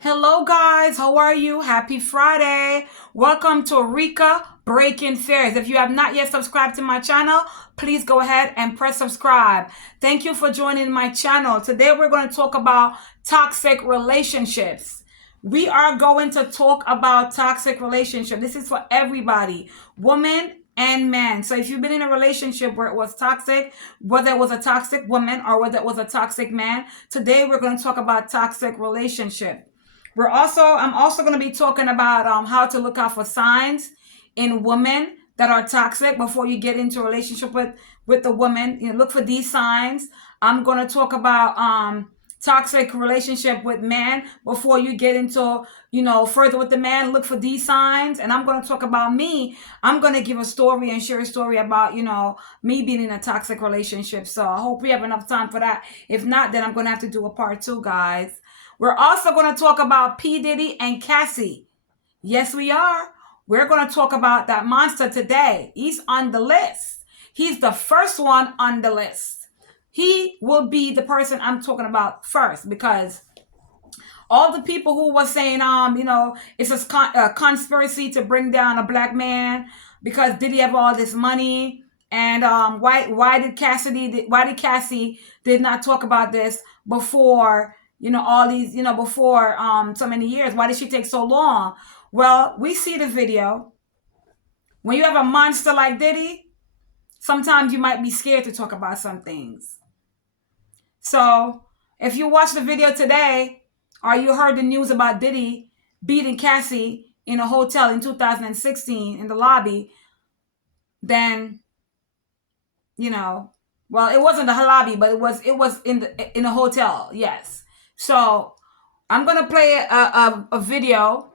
Hello, guys. How are you? Happy Friday. Welcome to Rika Breaking Fairs. If you have not yet subscribed to my channel, please go ahead and press subscribe. Thank you for joining my channel. Today, we're going to talk about toxic relationships. We are going to talk about toxic relationship. This is for everybody, women and men. So if you've been in a relationship where it was toxic, whether it was a toxic woman or whether it was a toxic man, today we're going to talk about toxic relationship. I'm also going to be talking about how to look out for signs in women that are toxic before you get into a relationship with the woman. Look for these signs. I'm going to talk about toxic relationship with men before you get into further with the man. Look for these signs. And I'm going to talk about me. I'm going to give a story and share a story about me being in a toxic relationship. So I hope we have enough time for that. If not, then I'm going to have to do a part 2, guys. We're also going to talk about P. Diddy and Cassie. Yes, we are. We're going to talk about that monster today. He's on the list. He's the first one on the list. He will be the person I'm talking about first, because all the people who was saying, it's a conspiracy to bring down a black man because Diddy have all this money, and why did Cassie did not talk about this before all these before so many years? Why did she take so long? Well, we see the video. When you have a monster like Diddy, sometimes you might be scared to talk about some things. So if you watch the video today, or you heard the news about Diddy beating Cassie in a hotel in 2016 in the lobby, then well, it wasn't the lobby, but it was in a hotel. Yes. So I'm gonna play a video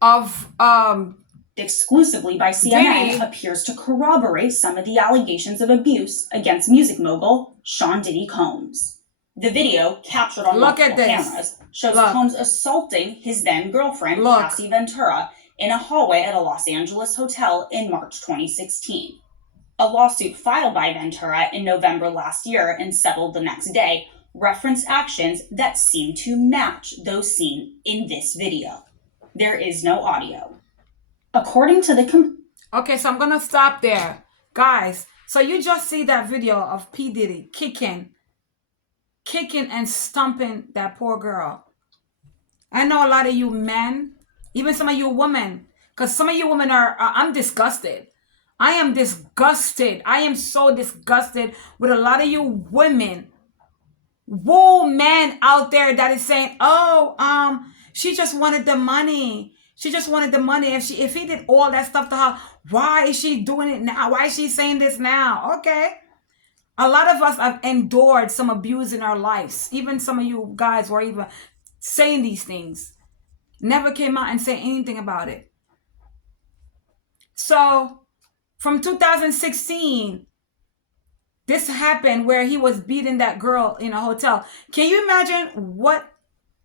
of exclusively by CNN Diddy appears to corroborate some of the allegations of abuse against music mogul Sean Diddy Combs. The video, captured on multiple cameras, shows Combs assaulting his then-girlfriend, Cassie Ventura, in a hallway at a Los Angeles hotel in March 2016. A lawsuit filed by Ventura in November last year and settled the next day referenced actions that seem to match those seen in this video. There is no audio. According to the Okay, so I'm going to stop there. Guys, so you just see that video of P. Diddy kicking and stomping that poor girl. I know a lot of you men, even some of you women, because some of you women I'm disgusted. I am disgusted. I am so disgusted with a lot of you women, men out there that is saying, oh, she just wanted the money. She just wanted the money. If he did all that stuff to her, why is she doing it now? Why is she saying this now? Okay. A lot of us have endured some abuse in our lives. Even some of you guys were even saying these things. Never came out and said anything about it. So from 2016, this happened where he was beating that girl in a hotel. Can you imagine what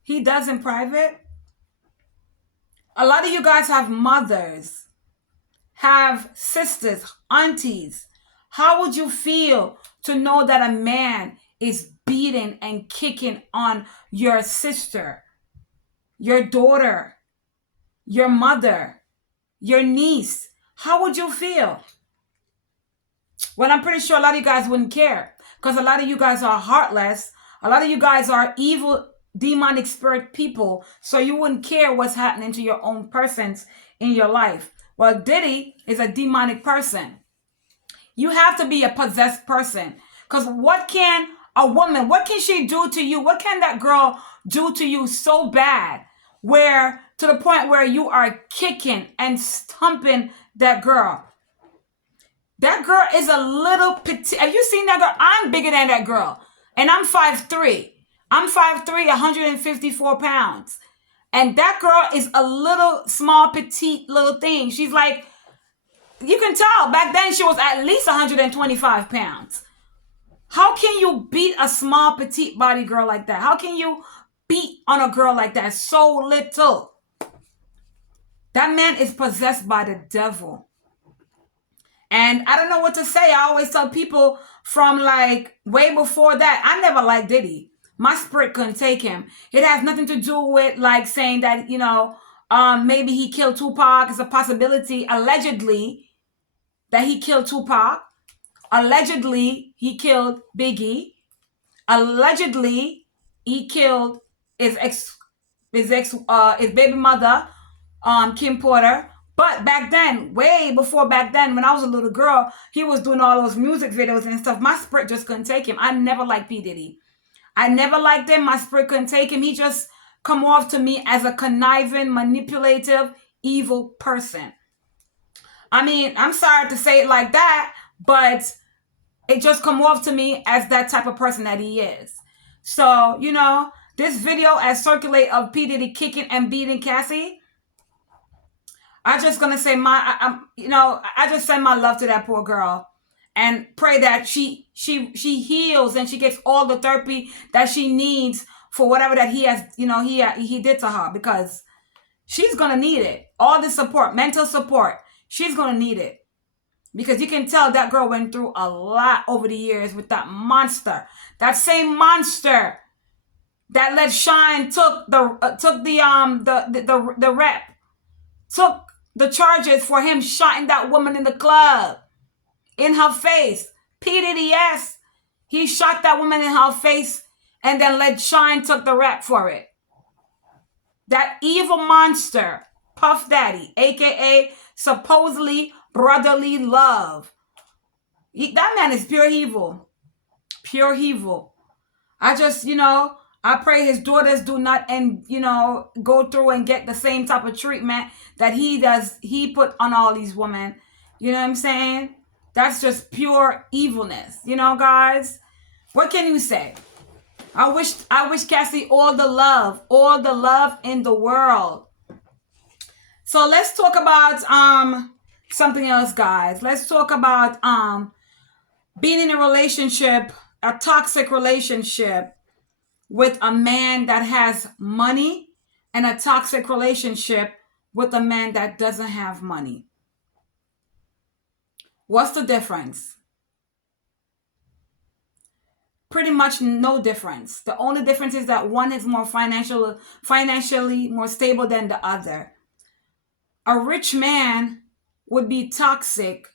he does in private? A lot of you guys have mothers, have sisters, aunties. How would you feel to know that a man is beating and kicking on your sister, your daughter, your mother, your niece? How would you feel? Well, I'm pretty sure a lot of you guys wouldn't care, because a lot of you guys are heartless. A lot of you guys are evil, demonic spirit people, so you wouldn't care what's happening to your own persons in your life. Well, Diddy is a demonic person. You have to be a possessed person, because what can she do to you? What can that girl do to you so bad, where to the point where you are kicking and stomping that girl? That girl is a little petite. Have you seen that girl? I'm bigger than that girl, and I'm 5'3". I'm 5'3", 154 pounds. And that girl is a little small, petite little thing. She's like, you can tell back then she was at least 125 pounds. How can you beat a small, petite body girl like that? How can you beat on a girl like that? So little. That man is possessed by the devil. And I don't know what to say. I always tell people from like way before that, I never liked Diddy. My spirit couldn't take him. It has nothing to do with like saying that, maybe he killed Tupac. It's a possibility, allegedly, that he killed Tupac. Allegedly, he killed Biggie. Allegedly, he killed his baby mother, Kim Porter. But back then, way before back then, when I was a little girl, he was doing all those music videos and stuff. My spirit just couldn't take him. I never liked P. Diddy. I never liked him. My spirit couldn't take him. He just come off to me as a conniving, manipulative, evil person. I mean, I'm sorry to say it like that, but it just come off to me as that type of person that he is. So, this video as circulate of P. Diddy kicking and beating Cassie, I just gonna say I just send my love to that poor girl and pray that she heals and she gets all the therapy that she needs for whatever that he has, he did to her, because she's gonna need it. All the support, mental support, she's gonna need it. Because you can tell that girl went through a lot over the years with that monster. That same monster that let Shine took the rep, took the charges for him shotting that woman in the club in her face. P. Diddy, yes, he shot that woman in her face and then let Shine took the rep for it. That evil monster, Puff Daddy, aka supposedly brotherly love. That man is pure evil. Pure evil. I just, I pray his daughters do not go through and get the same type of treatment that he put on all these women. You know what I'm saying? That's just pure evilness. Guys, what can you say? I wish Cassie all the love in the world. So let's talk about something else, guys. Let's talk about being in a relationship, a toxic relationship with a man that has money, and a toxic relationship with a man that doesn't have money. What's the difference? Pretty much no difference. The only difference is that one is more financially more stable than the other. A rich man would be toxic,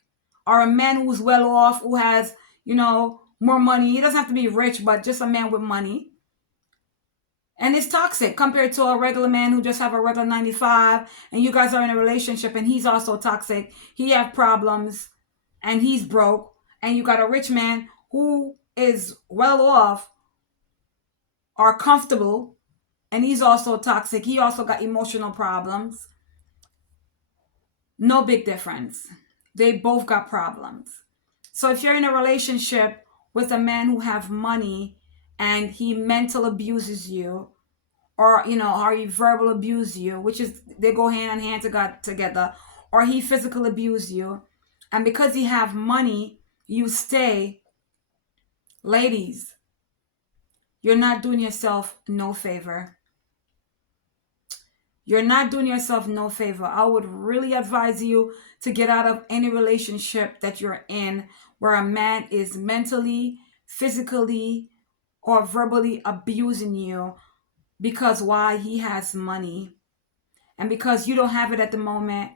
or a man who's well off, who has, more money. He doesn't have to be rich, but just a man with money. And it's toxic compared to a regular man who just have a regular 95, and you guys are in a relationship and he's also toxic. He have problems and he's broke, and you got a rich man who is well off or comfortable, and he's also toxic. He also got emotional problems. No big difference. They both got problems. So if you're in a relationship with a man who have money and he mental abuses you, or he verbal abuse you, which is, they go hand in hand together, or he physical abuse you, and because he have money, you stay. Ladies, you're not doing yourself no favor. You're not doing yourself no favor. I would really advise you to get out of any relationship that you're in where a man is mentally, physically, or verbally abusing you, because why? He has money. And because you don't have it at the moment,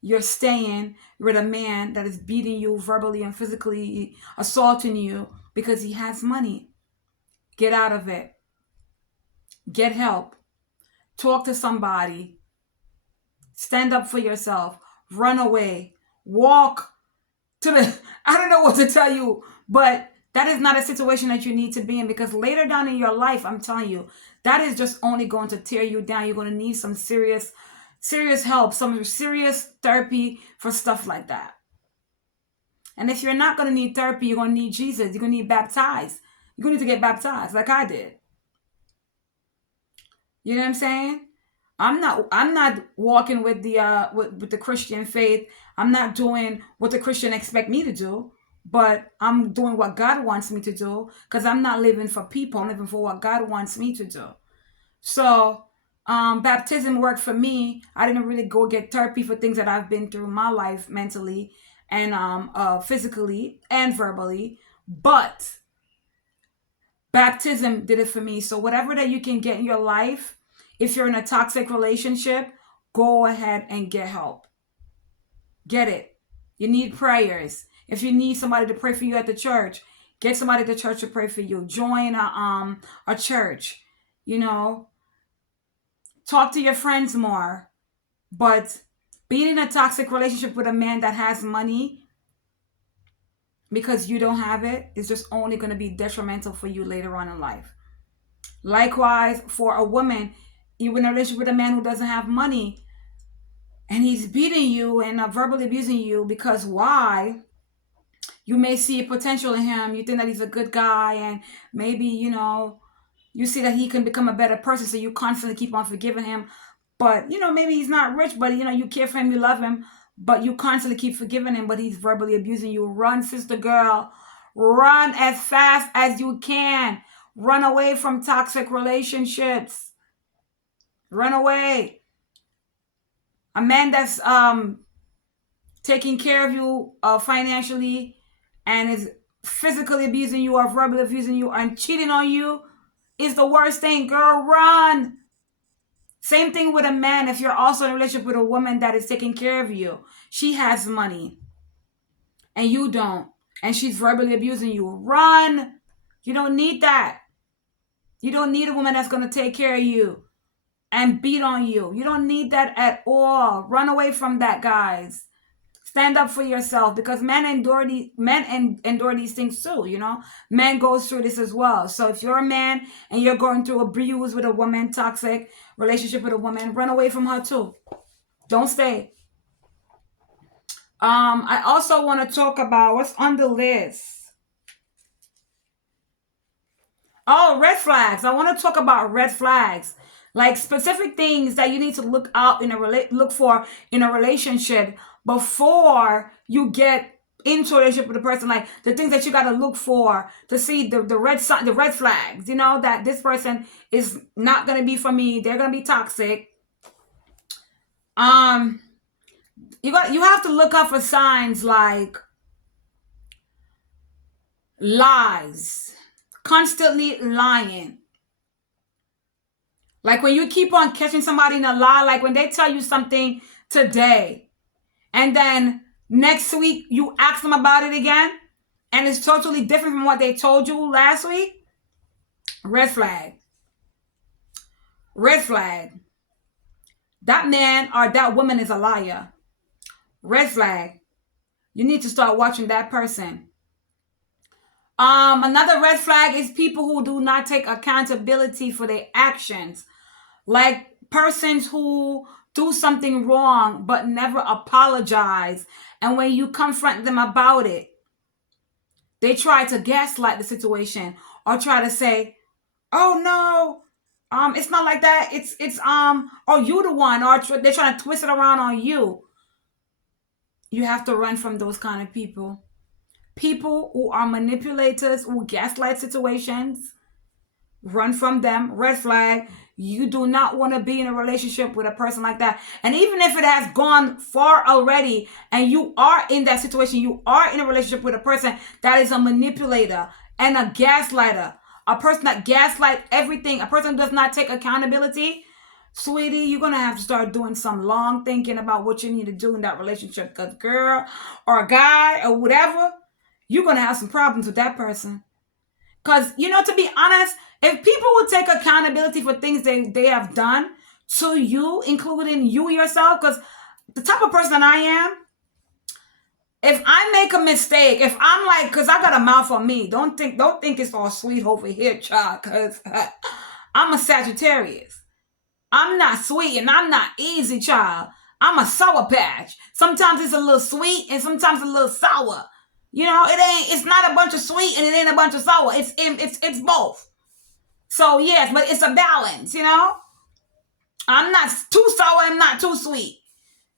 you're staying with a man that is beating you verbally and physically, assaulting you because he has money. Get out of it. Get help. Talk to somebody. Stand up for yourself. Run away. Walk to the... I don't know what to tell you, but that is not a situation that you need to be in, because later down in your life, I'm telling you, that is just only going to tear you down. You're going to need some serious help, some serious therapy for stuff like that. And if you're not going to need therapy, you're going to need Jesus. You're going to need baptized. You're going to need to get baptized like I did. You know what I'm saying? I'm not walking with the Christian faith. I'm not doing what the Christian expect me to do, but I'm doing what God wants me to do, because I'm not living for people. I'm living for what God wants me to do. So baptism worked for me. I didn't really go get therapy for things that I've been through in my life, mentally and physically and verbally. But Baptism did it for me. So whatever that you can get in your life, if you're in a toxic relationship, go ahead and get help. Get it. You need prayers. If you need somebody to pray for you at the church, get somebody at the church to pray for you. Join a church. You know, talk to your friends more. But being in a toxic relationship with a man that has money because you don't have it is just only going to be detrimental for you later on in life. Likewise, for a woman, you're in a relationship with a man who doesn't have money and he's beating you and verbally abusing you because why? You may see a potential in him. You think that he's a good guy and maybe, you know, you see that he can become a better person. So you constantly keep on forgiving him. But, you know, maybe he's not rich, but, you know, you care for him, you love him, but you constantly keep forgiving him, but he's verbally abusing you. Run, sister girl. Run as fast as you can. Run away from toxic relationships. Run away. A man that's taking care of you financially and is physically abusing you or verbally abusing you and cheating on you is the worst thing. Girl, run. Same thing with a man. If you're also in a relationship with a woman that is taking care of you, she has money and you don't, and she's verbally abusing you, run. You don't need that. You don't need a woman that's going to take care of you and beat on you. You don't need that at all. Run away from that, guys. Stand up for yourself because men endure these things too, you know. Men goes through this as well. So if you're a man and you're going through abuse with a woman, toxic relationship with a woman, run away from her too. Don't stay. I also want to talk about what's on the list. Oh, red flags. I want to talk about red flags. Like specific things that you need to look for in a relationship before you get into a relationship with a person. Like the things that you got to look for to see the red flags, you know, that this person is not going to be for me. They're going to be toxic. You have to look up for signs like lies, constantly lying. Like when you keep on catching somebody in a lie, like when they tell you something today and then next week you ask them about it again and it's totally different from what they told you last week, red flag. Red flag. That man or that woman is a liar. Red flag. You need to start watching that person. Another red flag is people who do not take accountability for their actions. Like persons who do something wrong but never apologize. And when you confront them about it, they try to gaslight the situation or try to say, oh no, it's not like that. It's oh, you the one, or they're trying to twist it around on you. You have to run from those kind of people. People who are manipulators, who gaslight situations, run from them. Red flag. You do not want to be in a relationship with a person like that. And even if it has gone far already and you are in that situation, you are in a relationship with a person that is a manipulator and a gaslighter, a person that gaslights everything, a person who does not take accountability, sweetie, you're going to have to start doing some long thinking about what you need to do in that relationship. Because girl or guy or whatever, you're going to have some problems with that person. Because, you know, to be honest, if people would take accountability for things they have done to you, including you yourself, because the type of person I am, if I make a mistake, if I'm like, because I got a mouth on me, don't think it's all sweet over here, child, because I'm a Sagittarius. I'm not sweet and I'm not easy, child. I'm a sour patch. Sometimes it's a little sweet and sometimes a little sour. You know, it's not a bunch of sweet and it ain't a bunch of sour. It's both. So yes, but it's a balance, you know. I'm not too sour, I'm not too sweet.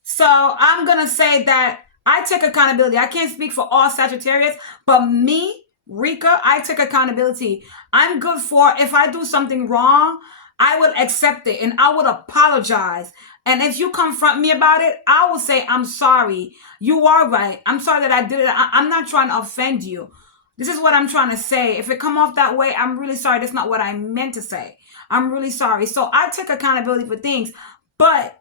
So I'm gonna say that I take accountability. I can't speak for all Sagittarius, but me, Rika, I take accountability. I'm good for if I do something wrong, I would accept it and I would apologize. And if you confront me about it, I will say, I'm sorry. You are right. I'm sorry that I did it. I'm not trying to offend you. This is what I'm trying to say. If it come off that way, I'm really sorry. That's not what I meant to say. I'm really sorry. So I take accountability for things, but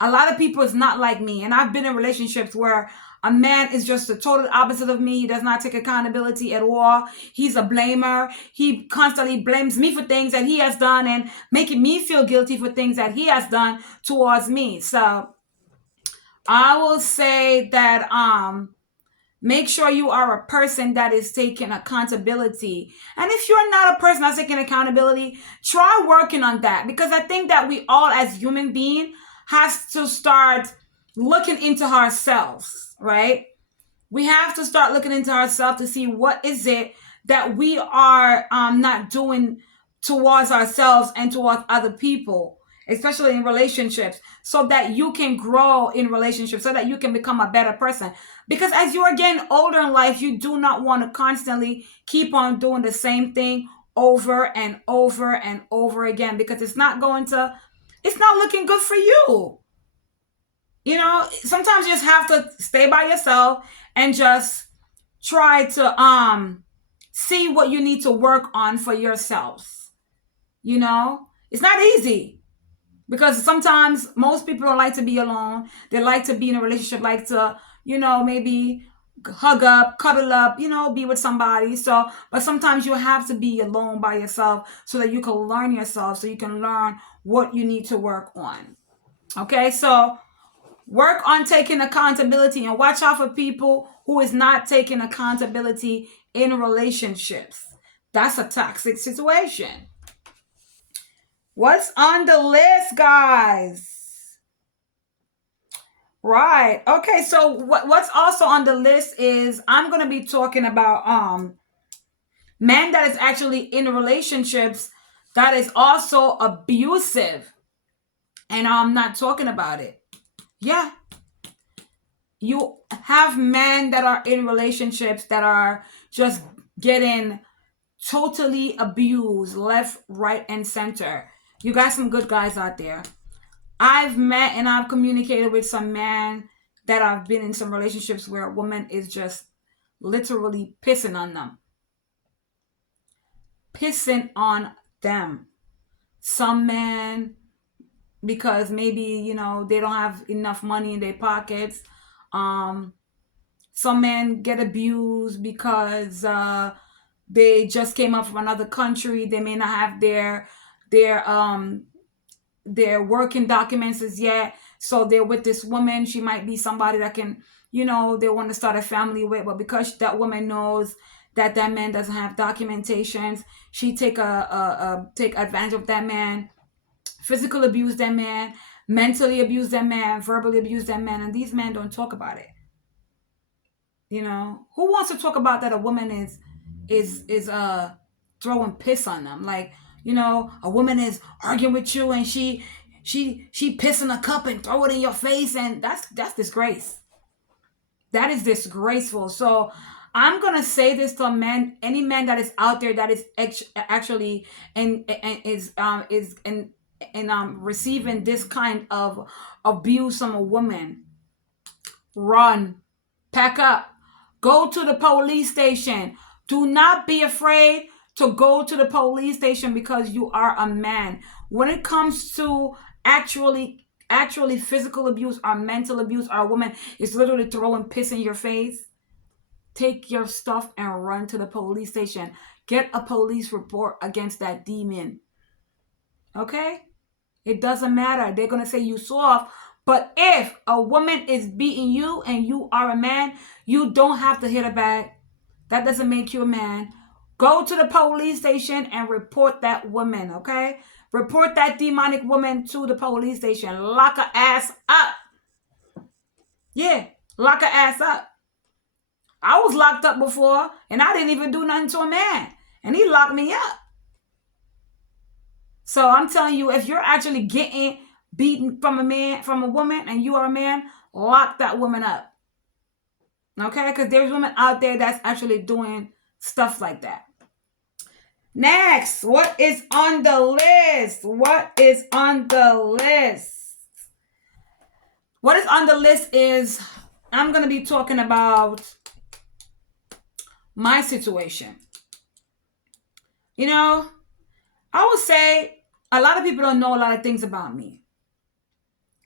a lot of people is not like me. And I've been in relationships where a man is just the total opposite of me. He does not take accountability at all. He's a blamer. He constantly blames me for things that he has done and making me feel guilty for things that he has done towards me. So I will say that make sure you are a person that is taking accountability. And if you're not a person that's taking accountability, try working on that, because I think that we all as human beings has to start looking into ourselves, right? We have to start looking into ourselves to see what is it that we are not doing towards ourselves and towards other people, especially in relationships, so that you can grow in relationships, so that you can become a better person. Because as you are getting older in life, you do not want to constantly keep on doing the same thing over and over and over again, because it's not looking good for you. You know, sometimes you just have to stay by yourself and just try to see what you need to work on for yourselves. You know, it's not easy, because sometimes most people don't like to be alone. They like to be in a relationship, like to, maybe hug up, cuddle up, be with somebody. So, but sometimes you have to be alone by yourself so that you can learn yourself, so you can learn what you need to work on. Okay, so work on taking accountability and watch out for people who is not taking accountability in relationships. That's a toxic situation. What's on the list, guys? Right. Okay, so what's also on the list is I'm going to be talking about men that is actually in relationships that is also abusive. And I'm not talking about it. Yeah. You have men that are in relationships that are just getting totally abused left, right, and center. You got some good guys out there. I've met and I've communicated with some men that have been in some relationships where a woman is just literally pissing on them. Pissing on them. Some men, because maybe, they don't have enough money in their pockets. Some men get abused because they just came up from another country. They may not have their working documents as yet. So they're with this woman. She might be somebody that can, they want to start a family with, but because that woman knows that man doesn't have documentations, she take advantage of that man, physical abuse that man, mentally abuse that man, verbally abuse that man, and these men don't talk about it. Who wants to talk about that a woman is throwing piss on them? Like, a woman is arguing with you and she piss in a cup and throw it in your face, and that's disgrace. That is disgraceful. So I'm gonna say this to men, any man that is out there that is actually and is receiving this kind of abuse from a woman. Run, pack up, go to the police station. Do not be afraid to go to the police station because you are a man. When it comes to actually physical abuse or mental abuse, or a woman is literally throwing piss in your face, take your stuff and run to the police station. Get a police report against that demon. Okay? It doesn't matter. They're going to say you soft. But if a woman is beating you and you are a man, you don't have to hit her back. That doesn't make you a man. Go to the police station and report that woman, okay? Report that demonic woman to the police station. Lock her ass up. Yeah, lock her ass up. I was locked up before, and I didn't even do nothing to a man, and he locked me up. So I'm telling you, if you're actually getting beaten from a woman, and you are a man, lock that woman up. Okay? Because there's women out there that's actually doing stuff like that. Next, what is on the list? What is on the list? What is on the list is I'm going to be talking about my situation. You know, I would say a lot of people don't know a lot of things about me.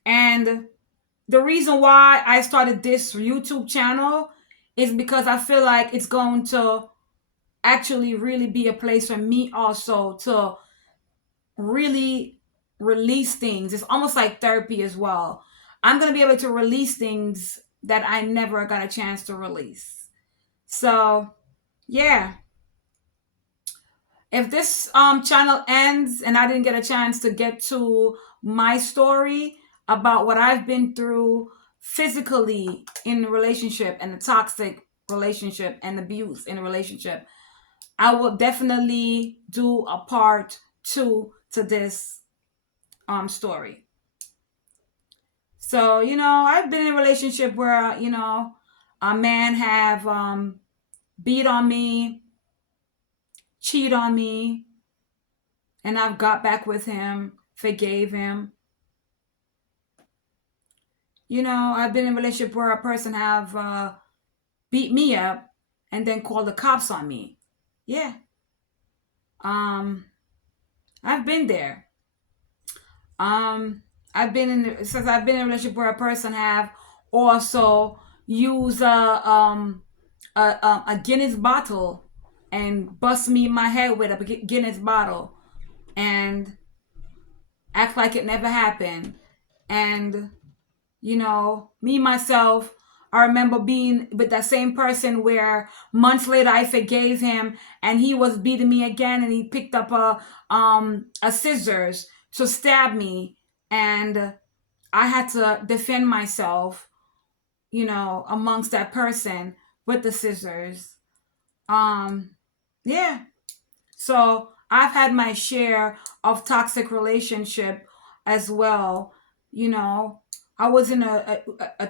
And the reason why I started this YouTube channel is because I feel like it's going to actually really be a place for me also to really release things. It's almost like therapy as well. I'm going to be able to release things that I never got a chance to release. So, yeah. If this channel ends and I didn't get a chance to get to my story about what I've been through physically in a relationship and the toxic relationship and abuse in a relationship, I will definitely do a part 2 to this story. So, I've been in a relationship where, a man have beat on me, cheat on me, and I've got back with him, forgave him. I've been in a relationship where a person have beat me up and then called the cops on me. Yeah. I've been there. I've been in a relationship where a person have also used a Guinness bottle and bust me in my head with a Guinness bottle and act like it never happened. And me myself, I remember being with that same person where months later I forgave him and he was beating me again and he picked up a scissors to stab me and I had to defend myself, amongst that person with the scissors. Yeah. So I've had my share of toxic relationship as well. I was in a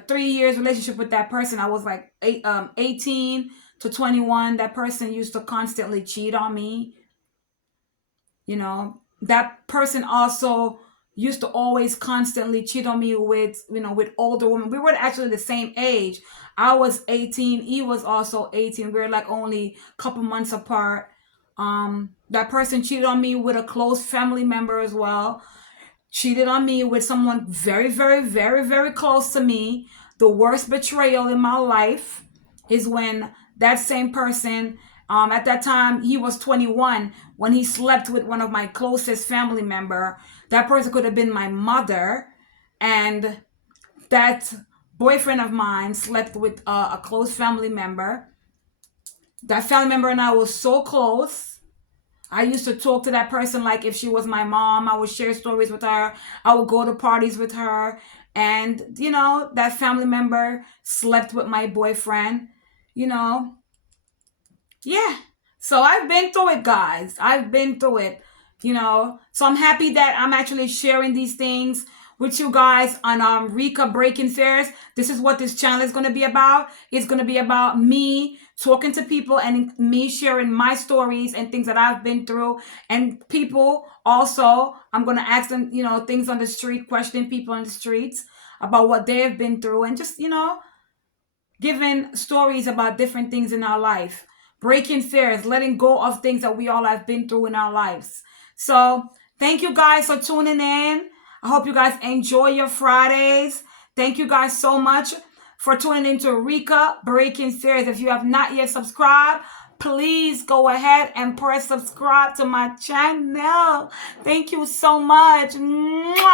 3 years relationship with that person. I was like 18 to 21. That person used to constantly cheat on me. That person also used to always constantly cheat on me with older women. We were actually the same age. I was 18. He was also 18. We were like only a couple months apart. That person cheated on me with a close family member as well. Cheated on me with someone very, very, very, very close to me. The worst betrayal in my life is when that same person, at that time he was 21, when he slept with one of my closest family member. That person could have been my mother, and that boyfriend of mine slept with a close family member. That family member and I was so close. I used to talk to that person like if she was my mom. I would share stories with her. I would go to parties with her. And, that family member slept with my boyfriend. Yeah. So I've been through it, guys. I've been through it. So I'm happy that I'm actually sharing these things with you guys on Rika Breaking Fairs. This is what this channel is going to be about. It's going to be about me talking to people and me sharing my stories and things that I've been through. And people also, I'm going to ask them, things on the street, questioning people on the streets about what they have been through and just, giving stories about different things in our life. Breaking fears, letting go of things that we all have been through in our lives. So thank you guys for tuning in. I hope you guys enjoy your Fridays. Thank you guys so much for tuning into Rika Breaking Fears. If you have not yet subscribed, please go ahead and press subscribe to my channel. Thank you so much. Mwah!